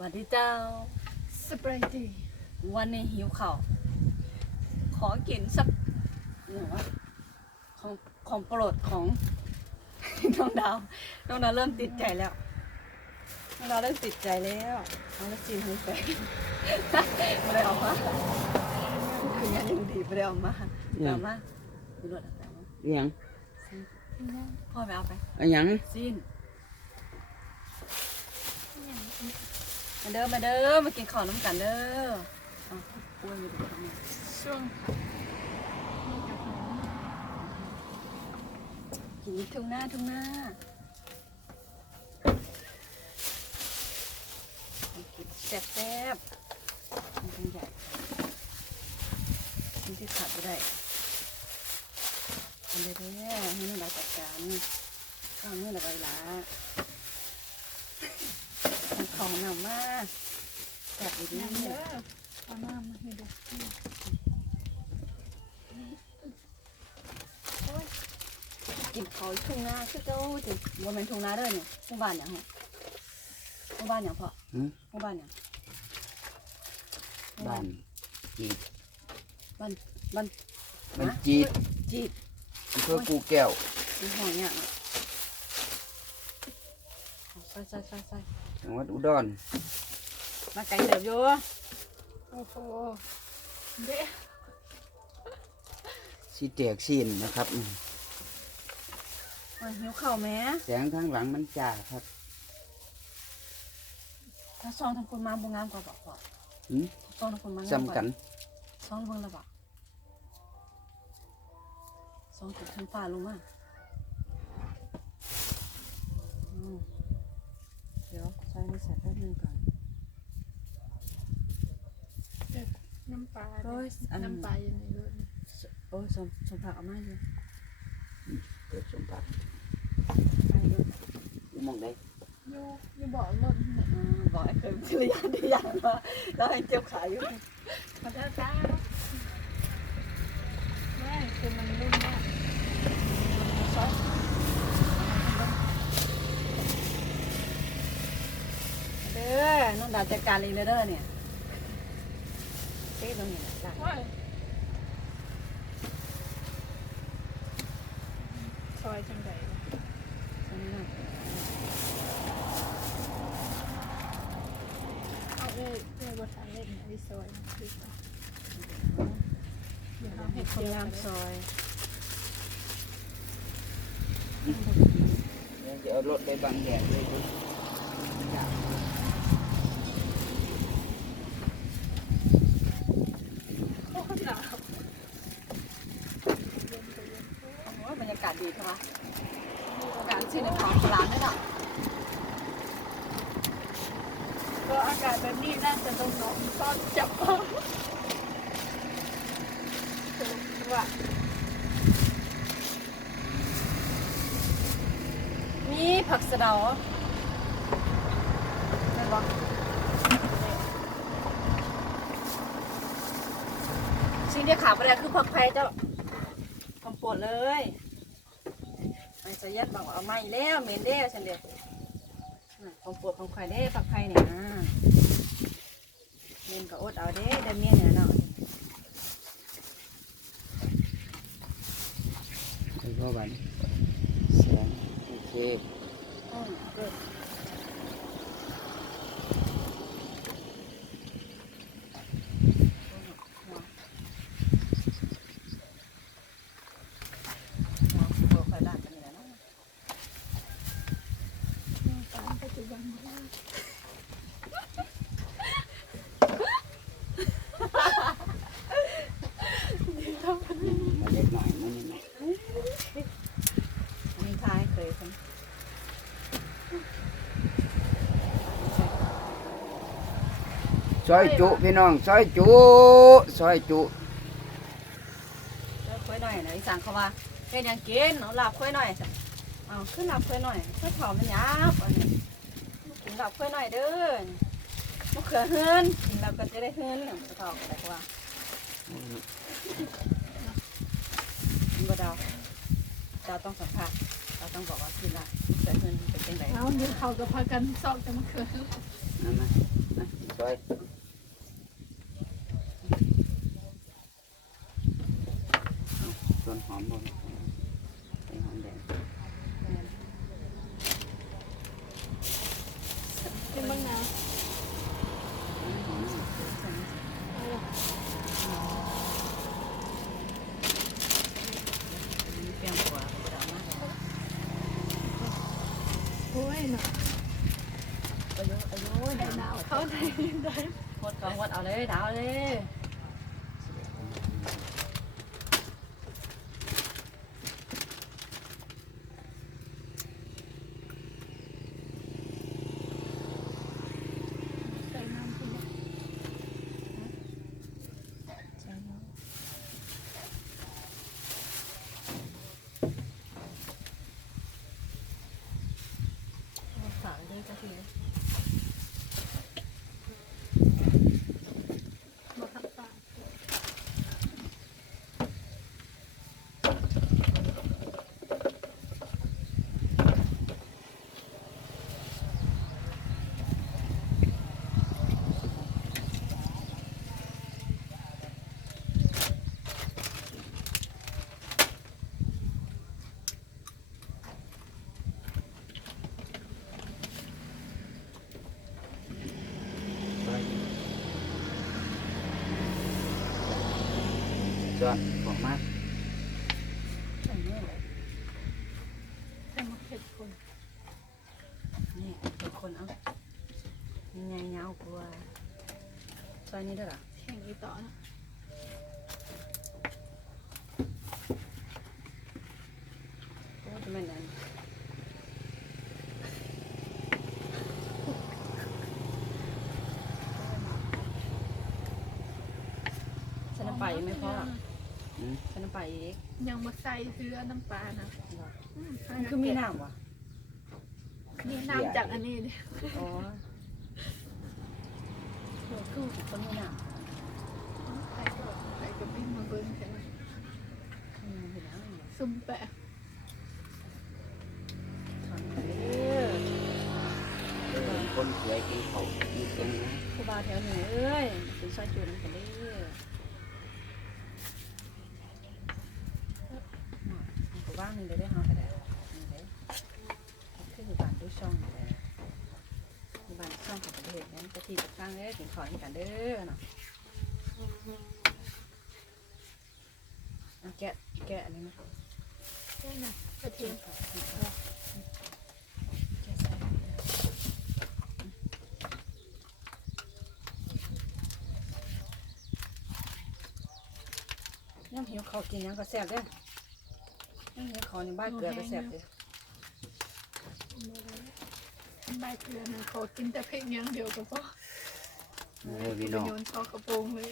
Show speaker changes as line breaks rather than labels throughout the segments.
สวัสดีเจ้า
สปรายดี
วันนี้หิวข้าวขอกินสักหนูว่าของของโปรดของน้องดาวน้องดาวเริ่มติดใจแล้วน้องดาวเริ่มติดใจแล้วเอาแล้วจีนให้แฟนไม่ได้เอามาคือยังยังดีไม่ได้เอามาเอามาดูรถอะไรมา
อิหยัง
พ่อไปเอาไป
อะหยัง
ซีน มาเด้อมาเด้อมากินข้าวน้ำกันเด้อเอาอ้วนไปดูทำไม
ช่วงผักนี่กับหอม
กินทุ่งหน้าทุ่งหน้าแซ่บแซ่บมันเป็นใหญ่มันที่ขาดไม่ได้ทำได้เด้อให้นี่เราจัดการข้าวนี่เราไปละ ของหนำมากแซ่บดี
น้ำ
ๆ
เด้อเอาน้ำมาให้ดู
กินเขาวทุ่งนาคือเจ้าจิว่าเป็นทุ่งนาเด้อเนี่ยหมู่บ้านอย่างเหรอหมู่บ้านอย่างพอ
หืม
หมู่บ้านอย่างหมู่
บ้านจีด
บ้านบ้าน
บ้านจีด
จีด
อำเภอกูแก้ว
เป็นห้องอย่างอะใส่ใส่ใส่ใส่
จังหวัดอุดร
มาไกลเติบอยู่
โอ้โหเด้
สีแตกซีนนะครับอืม
มาหิวข้าวแหม่
แสงทางหลังมันจ้าครับ
ถ้าซองทำคนมาบ่งามกว่าบอกพอ
หืม
ซองทำคนมางาม
สำกัน
ซองเบิ่งและบ่ซองถึงขึ้นฟ้าลงมาอืมเดี๋ยวใส่ในใส่แป๊บนึงก่อน
น้ำปลา
โอ้ยอัน
น้ำปลาอยู่ในรถ
โอ้ยสมสมผักเอามาอยู่
เกิดสมผัก
ไปอยู่
อยู่หมองใด
อยู่อยู่เบาะรถเนี่ย
อ่าบอกไอ้เคยซื้อยาได้ยามาแล้วให้เจ็บขาอยู่
ขอโทษจ้าไม่คือมันรุ่นมาก
ซอยเด้ อน้องดาวจัดการเองเลยเด้อเนี่ยเต้ตรงนี้นะจ้ะ
ว้ายซอยจังไดวะ
ตรงนี้นะ
เอาเอ้ยเอ้ยบทาเล่นนะวิซอยนะวิซอยเดี๋ยวเรา
ให้
เห็ด
คน
เดียว
งาม
กัน
ซอย
เดี๋ยวจะเอารถไปบังแดดเลยดูจ้า
โอ้หนาว
โอ้ยบรรยากาศดีใช่ปะการชื่อในของร้านด้วยเนาะ
ก็อากาศแบบนี้น่าจะต้องนอนตอนจับผ้าว่า
มีผักสะเดาเห็นปะ สิ่งที่ขาดไปได้คือผักไผ่เจ้าทำปวดเลยไอ้สยัดบอกว่าเอาไม่แล้วเหม็นเด้อฉันเดียวของปวดของไข่เด้ผักไผ่เนี่ยนะเมนก็อดเอาเด้ได้เมียเนี่ยเนาะ
ไปพ่อบันแสงโอเค
อืมเกิดตัวไข่ด้านกันนี่แหละเนาะ
ตามปัจจุบันว่า
มาเล็กหน่อยมานิดหน่อย
มีท้ายเคยคน
ซอยจุพี่น้องซอยจุซอยจุ
เลิกคุยหน่อยนะอีสานเขาว่าเป็นหยังกินเอาหลับคุยหน่อยสิเอาขึ้นหลับคุยหน่อยคุยเถามันยับอันนี้กินหลับคุยหน่อยเด้อมะเขือเฮือนกินแล้วก็จะได้เฮือนอย่างเถาอะไรก็ว่าบ่ดาวดาวต้องสัมผัสเราต้องบอกว่ากินละมะเขือเฮือนเป็นจังได
แล้วเดี๋ยวเขาก็พากันสอบจะมาเกิด
นั่นนะ
เซ
อยส่วนหอมบ่ใส่หอมแดง
กินบ้างนะ
หอม
เอาล่ะ
เปรี้ยวกว่าบ่ดามาก
โอ้ยหน่ะ
อายุอายุ
ไอ้หนาวเข้าในได้
หมดกองหมดเอาเลยดาวเลย
ใส่น้ำที่นี่
สาวเลยก็คือ
มาทับตา
ซอย จอนบอกมา
อันนี้เลย
ใส่มะเขือคน
นี่เป็นคนเอายังไงเงากลัวซอยนี้ด้วยเหรอ
แข่งอีต่อนะ
โอ้จะแม่นอันฉันน้ำไปอีกไหมพ่อ
อืม
ฉันน้ำไปอีก
ยังมาใส่เสื้อน้ำปลานะ
เหรอ
อืม
มันคือมีน้ำวะ
นี่น้ำจากอันนี้ดิ
อ๋อเออคือต้นมีน้ำ
ใส่ก็ใส่กระปิ้งมาเบิ้งใช่ไหม
อืมเห็นแล้วเนี่ย
ซุ่มแปะ
ถอนไปเด้อ
เออคนสวยกินเขากินเก่งนะ
ครูบาแถวนี้เอ้ยเป็นซอยจูนกันเด้อ ครูบ้านนี่เดี๋ยได้ห้าไปแล้วนี่เด้คืออยู่บ้านดูช่องนี่แหละอยู่บ้านช่องของประเทศนั้นจะที่จะข้างเด้อกินข้าวนี่กันเด้อเนาะแกะแกะอันนี้นะ
ใช่นะกระเทียม
ยังหิวเขากินยังก็แซ่บเด้อ ยังหิวข้าวในบ้านเกลือก็แซ่บเด้อ
ใบเกลือนะขอกินแต่เพ็กอย่างเดียวก็พอ
เออพี่
ไป
น้อง
โยนเข้ากระโปรงเลย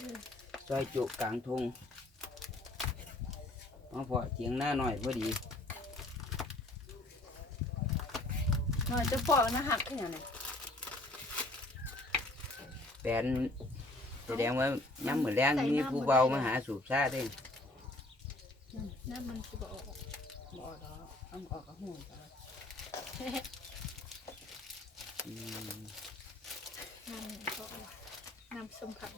ซอยจุกลางทุ่งมาพอเถียงหน้าหน่อยพอดี
หน่อยจะปอกนะหักขึ้นอย่างไร
แปลนแสดงว่าย้ำเหมือนแรงมีผู้เบามาหาสูบซาเด้
นั่นมันจะบอก
บอดอกเอาออกกับหูไป
อืม
น้ำก็น้ำส้มผัก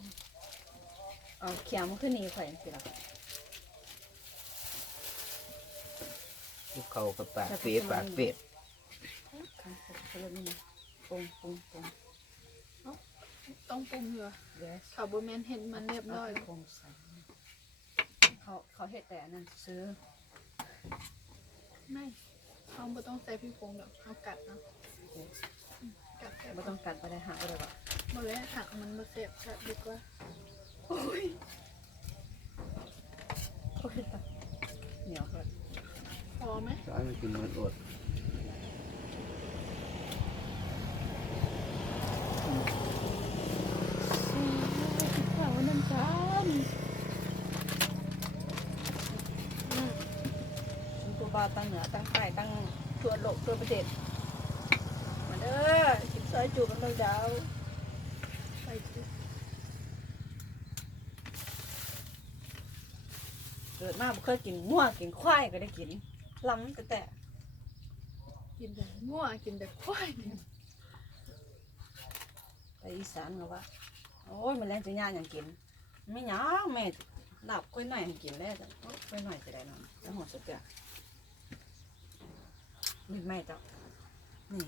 เอาเขียมขึ้นนี่ข่อยสิล่ะ
พวกเขากับปากเปียปากเป็ด
ข้างพวกเริ่มนี่ปรุงปรุงปรุง
ต้องปรุงเหรอ
เดี๋ยว
เขาบแมนเห็นมันเรียบร้อย
ปรุงใส่เขาเขาเห็ดแต่อันนั้นซื้อ
ไม่เขาไม่ต้องใส่พี่ปรุงหรอกเอากัดเนาะกัดแต่
ไม่ต้องกัดไปได้หักไปเลยว่ะ
หมดแล้วหักมันมาเสียบกัดดีกว่า
โอ้ยโอ้ยตายเหนียวเลย
พอไหม
ซอยมันกินมันอด
ข้าวน้ำตาล
ตัวบาตั้งเหนือตั้งใต้ตั้งทั่วโลกทั่วประเทศมาเด้อกินซอยจูบมันเลยดาว
ไปกิน
เกิดมาบ่เคยกินงัวกินควายก็ได้กินล้ำแต่แต่
กินแต่งัวกินแต่ควายเนี่ย
ไปอีสานก็ว่าโอ้ยมันแรงจะย่างอย่างกินไม่หยังแม่ดับกล้วยหน่อยให้กินแล้วจ้ะโอ๊ยกล้วยหน่อยจะได้นอนแล้วหัวสุดเกลือ นี่แม่เจ้านี่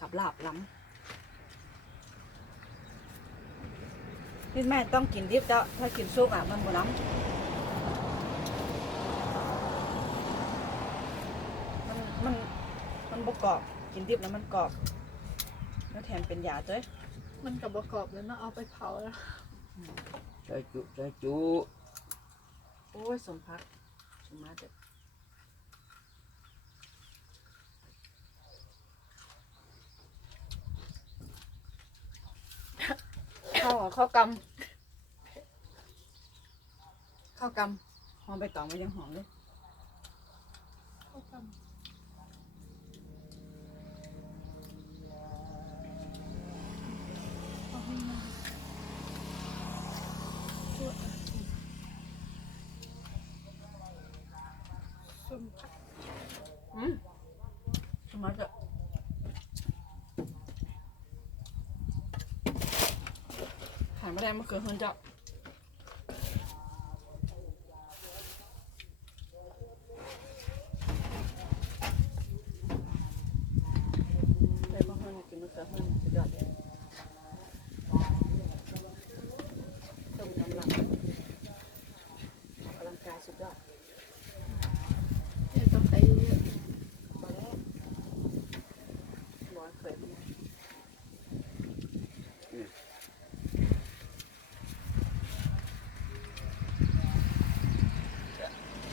กับลาบล้ำนี่แม่ต้องกินดิบเจ้าถ้ากินซุปอะมันบ่ล้ำมันมันมันบ่กรอบกินดิบแล้วมันกรอบ แล้วแถมเป็นยาด้วย
มันกับประกอบแล้วเนาะเอาไปเผาแล้ว
ซอยจุซอยจุ
โอ้ยสมพักสมมาเด็ด ข้าวข้าวกำข้าวกำหอมใบตองมันยังหอมเลย
ข้ากัน
ขายไม่ได้มะเขือเฮือนเจ้าเลยมะเขือกินมะเขือเฮือนสุดยอดเลยต้มยำหลังออกกำลังกายสุดยอด
เดี๋ยวต้องไปเยอะ
มาแล้วบอกเคยมา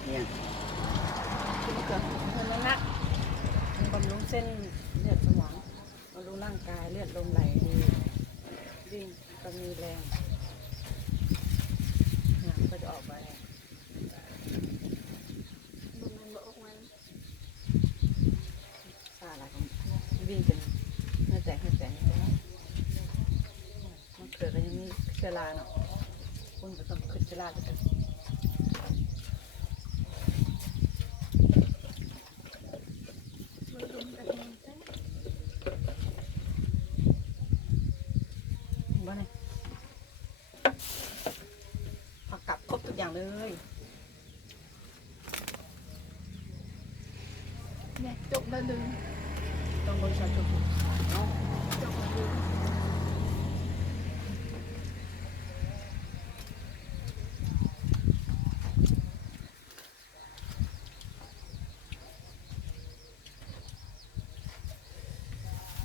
เนี่ย
กินมะเขือเฮือนแล้วนะมันบำรุงเส้นเลือดสมองบำรุงร่างกายเลือดลมไหลดีวิ่งก็มีแรงหางก็จะออกมาแรง
บนมันบอกออกมา
ซาอะไรก็ วิ่งจนเนื้อแตกเนื้อแตกเนื้อแตกมะเขือก็ยังมีเชื้อราเนาะคนก็ต้องขึ้นเชื้อราด้วยกัน
บนลมกันเองจ้ะ
เห็นบ่เนี่ยผักกลับครบทุกอย่างเลย
เนี่ยจบแล้วดึง
ต้องบริษัทจุกเนาะ
จบแล้วดึง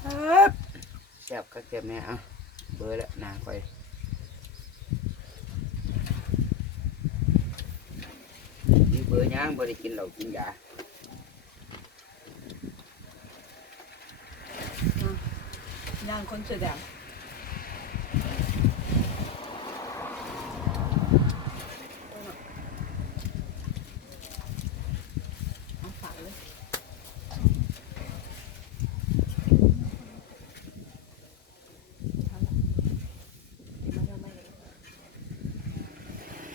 ครับแซ่บก็เก็บแม่เอาเบอร์ละนาคอยนี่เบอร์ย่างบ่ได้กินเหล้ากินยา
ย่างคนเสื้อแดงเอาฝากเลยเอาละเดี๋ยวมันจะไหม้เลย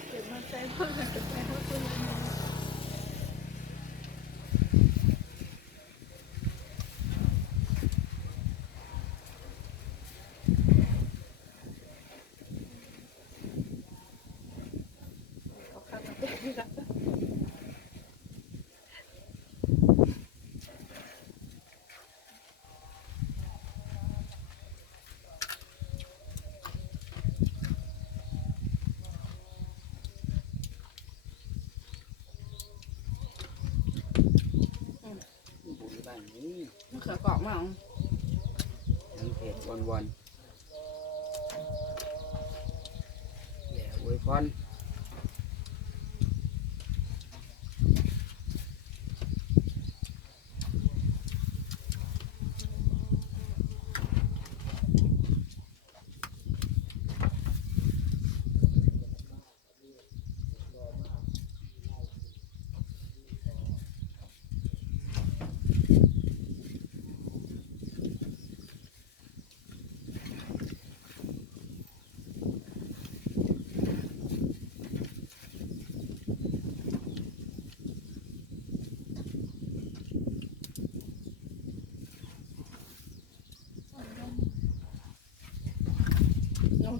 เก็บมาใส่พ่อเก็บไปให้คนอื่น
เอาข้าวมาเด็ดดีละ
บ้านนี้
มะเขือเกาะมาก
ทั้งเผ็ดวันวันแย่อวยพร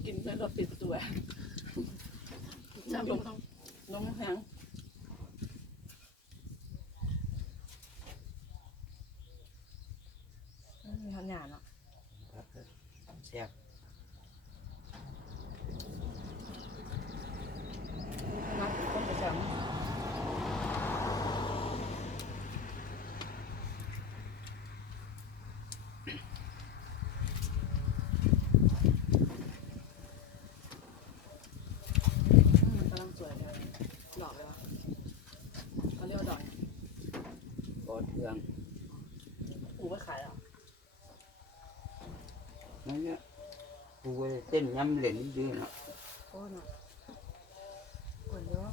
กินเพื่อนเราติดตัว
จำ
ลง
ต้อง
ลงแหงมีทำหยาเนาะ
ครับแซ่บ
นักคนประจำมันกำลังสวยเลยดอกเลยวะเขาเรียกว่าดอกเนี่ย
ปอเทือง
ปลูกไว้ขายเหรอ
นั่นเนี่ยปูไว้เต้น ยำเหล่นดื้อเนาะ
โอ้เนาะกวนเยอะ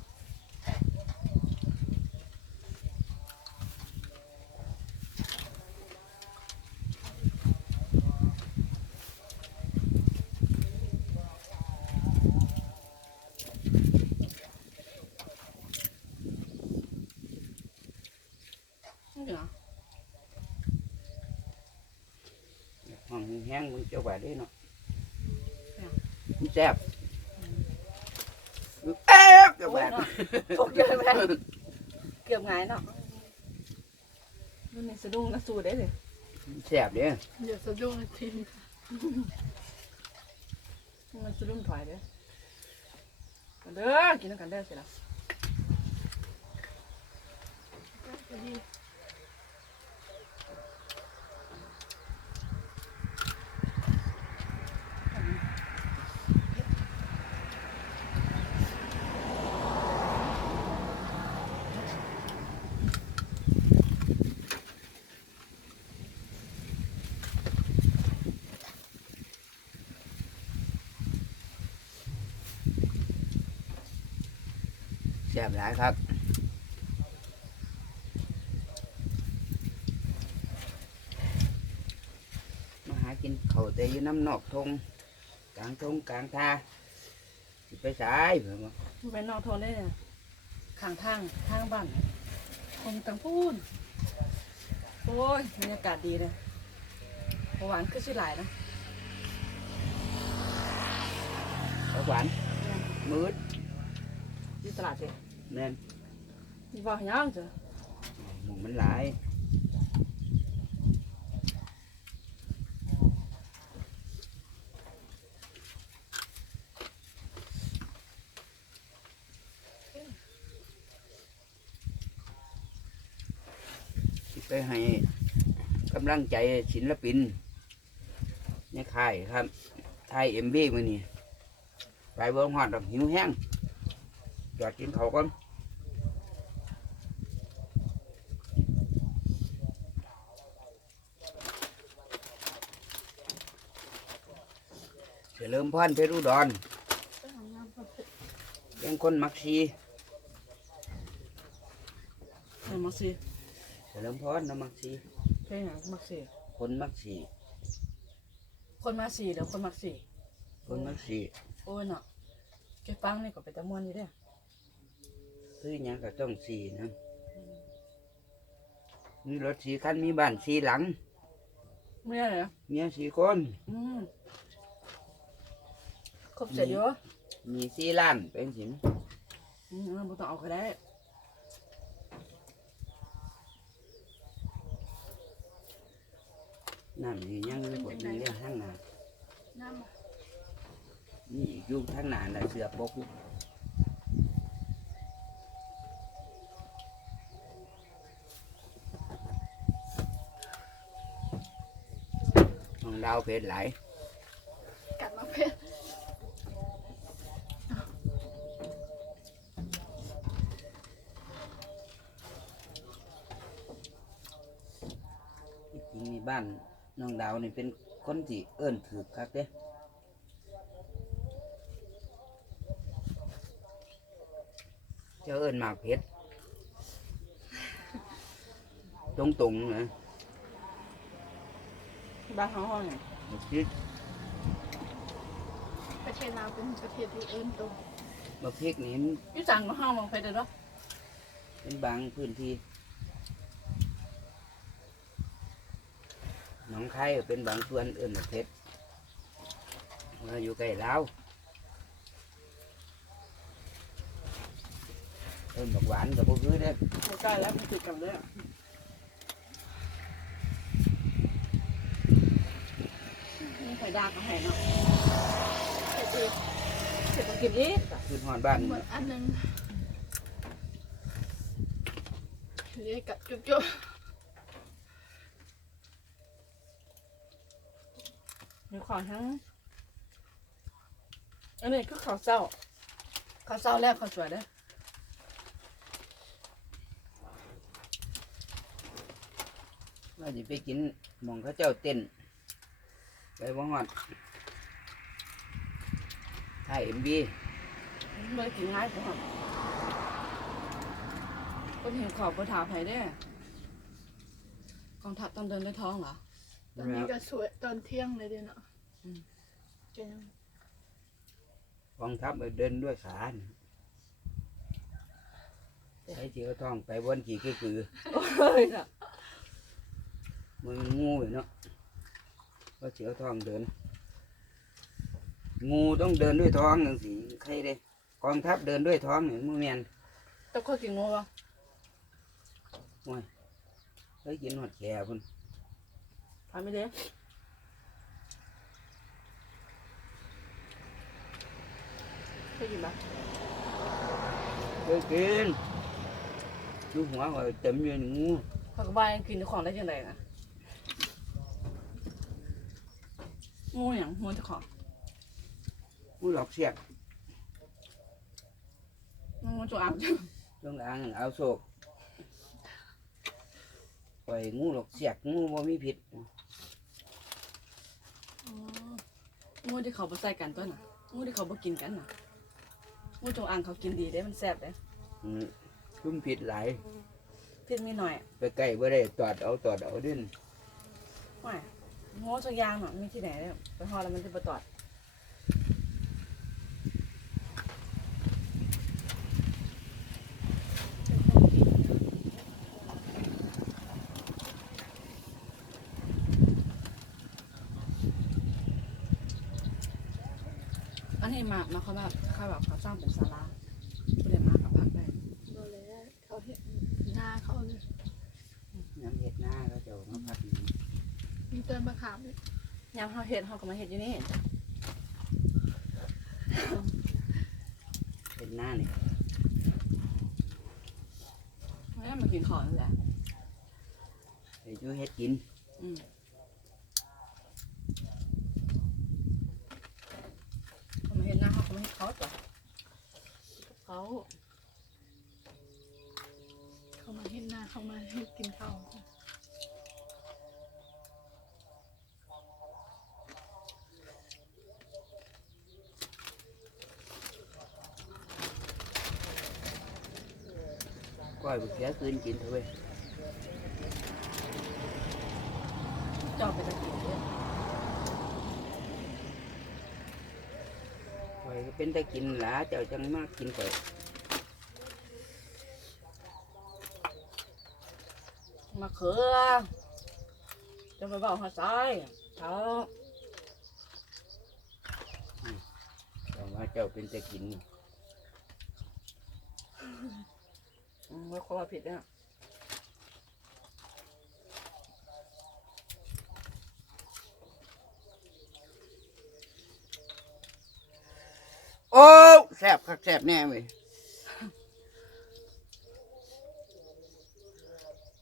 นี่เหรอ
ห้องแห้งมึงเจ้าบ่าได้เนาะ
เนี่ย
มัน แซ่บเอ๊ะเจ้าบ่า
ตกใจไหมเกือบหงายเนาะมันในสะดุ้งนะสูดได้เลย
มันแซ่บเด้อ
เดี๋ยวสะดุ้งนาที
มันสะดุ้งถอยเด้อมาเด้อกินแล้วกันเด้อเสร็จแล้ว
ซ่บหลายครับมาหากินเขาวแต่อยู่น้ำนอกทงกลางทงกลางทาสิไปสายเผื่อมา
มันไปนอกโทนได้เนี่ยข้างทางทางบ้านคนตังพูนโอ้ยบรรยากาศดีเลยหวานขึ้นชื่อหลายนะ
ข้าวหวานมืด
ที่ตลาดเจ้
แน่น
มีบ่อย่างเจ้ะ
หมูมันหลายสิไปให้กำลังใจศิลปินในค่ายครับไทยเอ็มบีมือนี่ไปเบิ่งหอดดอกหิวแห้งจอดกินเขาวก่อน เฉลิม พรเพชรอุดร
ไปหางานประเภท
เป็นคนมักซี
เฮ้ยมักซี
เฉลิมพรนะมักซี
เพลงหยังมักซี
คนมักซี
คนมาสี่เดี๋ยวคนมักสี่
คนมักซี
โอ้ยเนาะแกฟังนี่ก็เป็นตะมวนอยู่เด้อ
ซื้อหยังก็ต้องซีนะมีรถสีคันมีบ้านสีหลัง
ไม่ได้เลยนะ
เมียสีคน
อืม ครบเสร็จเยอะ
มีสีล้านเป็นสิม
อืมเราบ่ต้องเอาก็ได้
น้ำนี่ยังมีผลมีเรื่องทั้งหนา
น้ำอะ
นี่อีกอยุ่ทั้งหนาน่ะเสือปกอยู่ของดาวเพชรหลาย
กัดมาเพชร
ที่จริงใน บ้านน้องดาวนี่เป็นคนที่เอิ้นถือคักเด้เจ้าเอิ้นหมากเพชรตรงตรงๆนะ
บ้านเขาห้องเนี่ย
บักพริก
ประเทศลาวเป็นประเทศที่เอิ้นตรง
บักพริกนี่มัน
อยี่จังก็ห้องลงไปเด้อเนาะ
เป็นบางพื้นที่ นองคายก็เป็นบางส่วนเอิ้นบักเพชรเราอยู่ใกล้ลาวเอิ่มบักหวานกับพวกคือเด้อ
ใกล้แล้วมันติดกันเลยนี่ไข่ดาวกับไข่เนาะ
เสร็จอีก
เสร็จต้องกินอีก
ขึ้นหอดบ้าน
หมดอันหนึงเรียกกับจุ๊บจุ๊บ
มีความทั้ง อันนี้คือข้าวเจ้าข้าวเจ้าแรกข้าวสวยเด้อ
ว่าจะไปกินหมองเขาเจ้าเต้นไปบ่หอดถ่ายเอ็มบี
ไม่ได้กินง่ายผมก็เห็นขอบกระถาไผ่ได้กองทัพต้องเดินด้วยท้องเหรอ
ตอนนี้ก็สวยตอนเที่ยงเลยเดี๋ยวเนาะ
อืม
จะยัง
กองทัพเดินด้วยขาน่ะใช้เจียวทองไปบนขี่คือคือ
เฮ้ยน่ะ
มืองูอยู่เนาะก็เจียวทองเดิน งูต้องเดินด้วยท้องอย่างสิใครเด้กองทัพเดินด้วยท้องเนี่ยมือแมน
ต้องเคยกินงูปะ
เคยกินหอดแก่พุ่น
ทำไม่ได้เค ยกินปะ
เคยกินลูกหัวก็เต็มอยู่ในงู
ข้าวกระบายกินของได้ยังไงนะงูอย่างงูเจะของ
งูหลอกเสียก
งูจงอาง
ลงอ่างเอาโศกปล่อยงูหลอกเสียกงูบ่มีพิษ
งูที่เขาไปใส่กันตัวน่ะงูที่เขาไปกินกันน่ะ งูจงอางเขากินดีได้มันแซ่บเลย
อืมชุ่มพิษหลาย
พิษมีหน่อย
ไปใกล้บ่ได้ตอดเอาตอดเอาดิ้น
ไม่งูจงยางน่ะมีที่ไหนเนี่ยไปห่อแล้วมันจะไปตอด อันนี้มามาเขาแบบเขาแบบเขาสร้างเป็นศาลาไม่ได้มากับพักได้
เลยเขาเห็นหน้าเขาเลย
น้ำเห็ดหน้าก็จะเอามาพัดนี่
มีต้นมะขามเลย
ยามเขาเห็ดเขาก็มาเห็ดอยู่นี่
เห็ดหน้าเนี่ย
ไม่ได้มากินของนั่นแหละ
ไปช่วยเห็ดกิน
อืมเขามาเห็ดหน้าเขาก็มาเห็ดเขาจ้ะเขา
เขามาเห็นหน้าเขามาให้กินข้าว
ก้ อยบุเสียคืนกินเถอะเว้ย
จอบไปตะกี้เนี่ย
ก้อยก็เป็นได้กินหลาเจ้าจังมากกินก้อย
มะเขือจะไปบอกเขาซ้ายเขา
แต่ว่าเจ้าเป็นได้กิน
อืมไม่ควรผิดเนี่ย
โอ้แซ่บคักแซ่บแน่เว้ย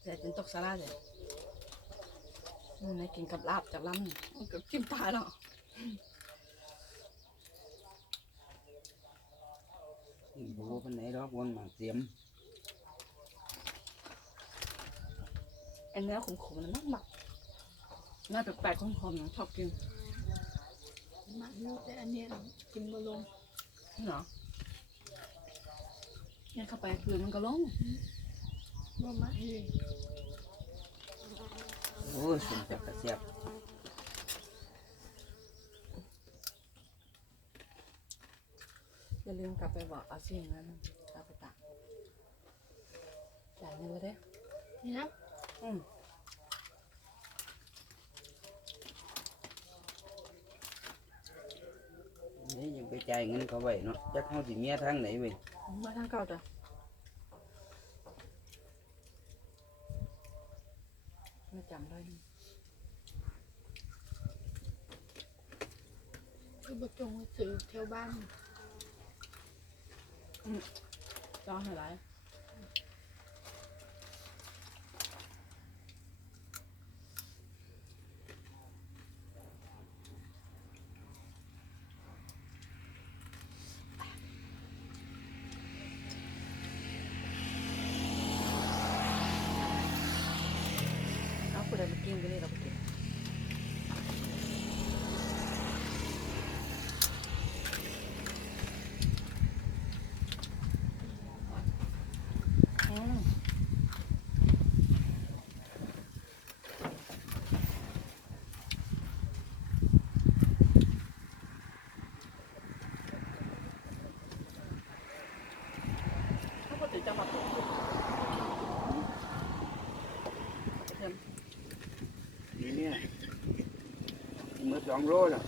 แต่เป็นตกสาราเลยมันได้กินกับลาบจากลำนี่มันกับจิ้มตาเนาะ
นี่บ่รู้ปานไหนดอกวนหมากเสียม
ไอ้เนื้อขมๆนั่นมากหมักน่าแปลกๆของผมนะชอบกิน
หมักอยู่แต่อันเนี้ยกินบลง
เหรอเนี่ยเข้าไปคือมันก็ลง
บ่มาเอง
โอ้ยสมจักกระแซ่บ
อย่าลืมกลับไปบอกอาซีนั้นกลับไปตักจ่ายเงินเลยเด้
นี่นะ
อืม
ไปจ่ายเงินเขาไว้เนาะจักเฮาสิเมีย ทางไหนเว้ย
มาทางเก่าจ้ะไม่จำได้
คือบจงไว้ซื้อแถวบ้าน
จองเท่าไหร่เอาผู้ใดมากินก็เลยเราไปกินอืมถ้าพูดถึงจังหวัดกระเทียม
นี่เนี่ย มือสองโล
น่ะ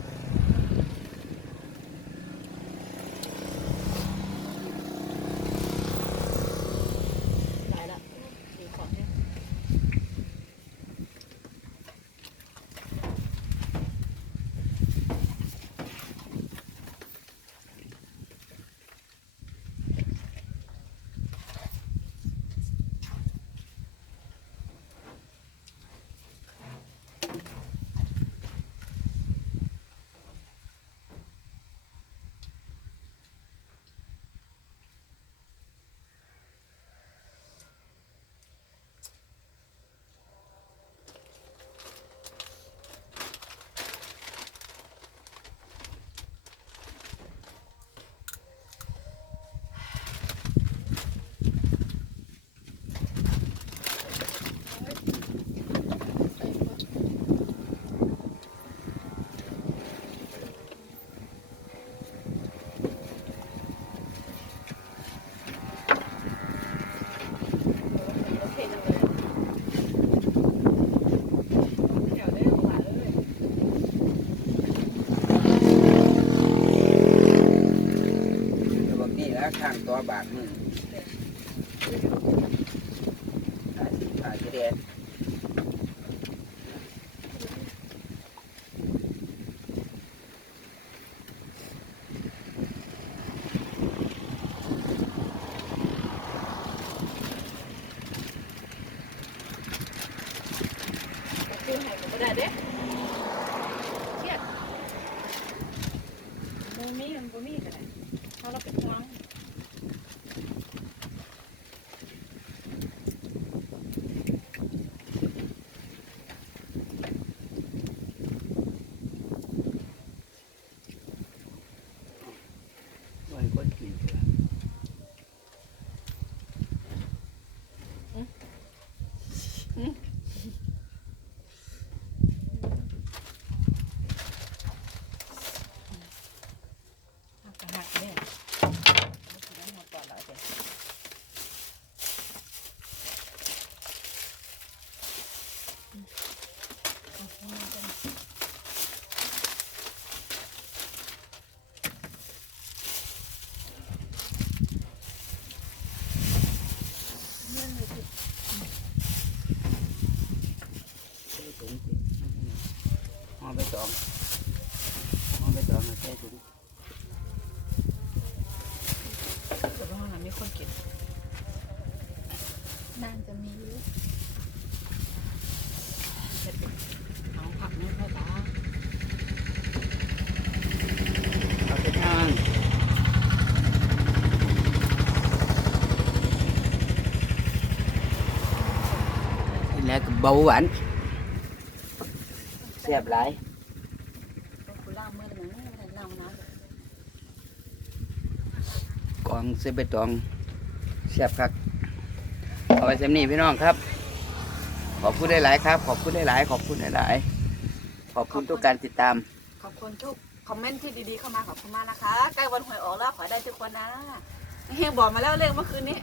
ว่า
ห้
อง
นั้นมีคนกิน
นานจะมีอยู่
เฮ็ดเป็นเอาผักนี่พ่อตา
เอาไปทางแล้วก็เบาหวานแซ่บหลาย
ก็คือล่างเมื่อไหร่นะไม่ได้ล่างนะ
กองเสไปตองเสียบครับเอาไปเซมนี่พี่น้องครับ ขอบคุณหลายครับ ขอบคุณหลาย ขอบคุณหลาย ขอบคุณทุกการติดตาม
ขอบคุณทุกคอมเมนต์ที่ดีๆเข้ามาขอบคุณมากนะคะ ใกล้วันหวยออกแล้วขอให้ได้ทุกคนนะเฮงบอกมาแล้วเลขเมื่อคืนนี้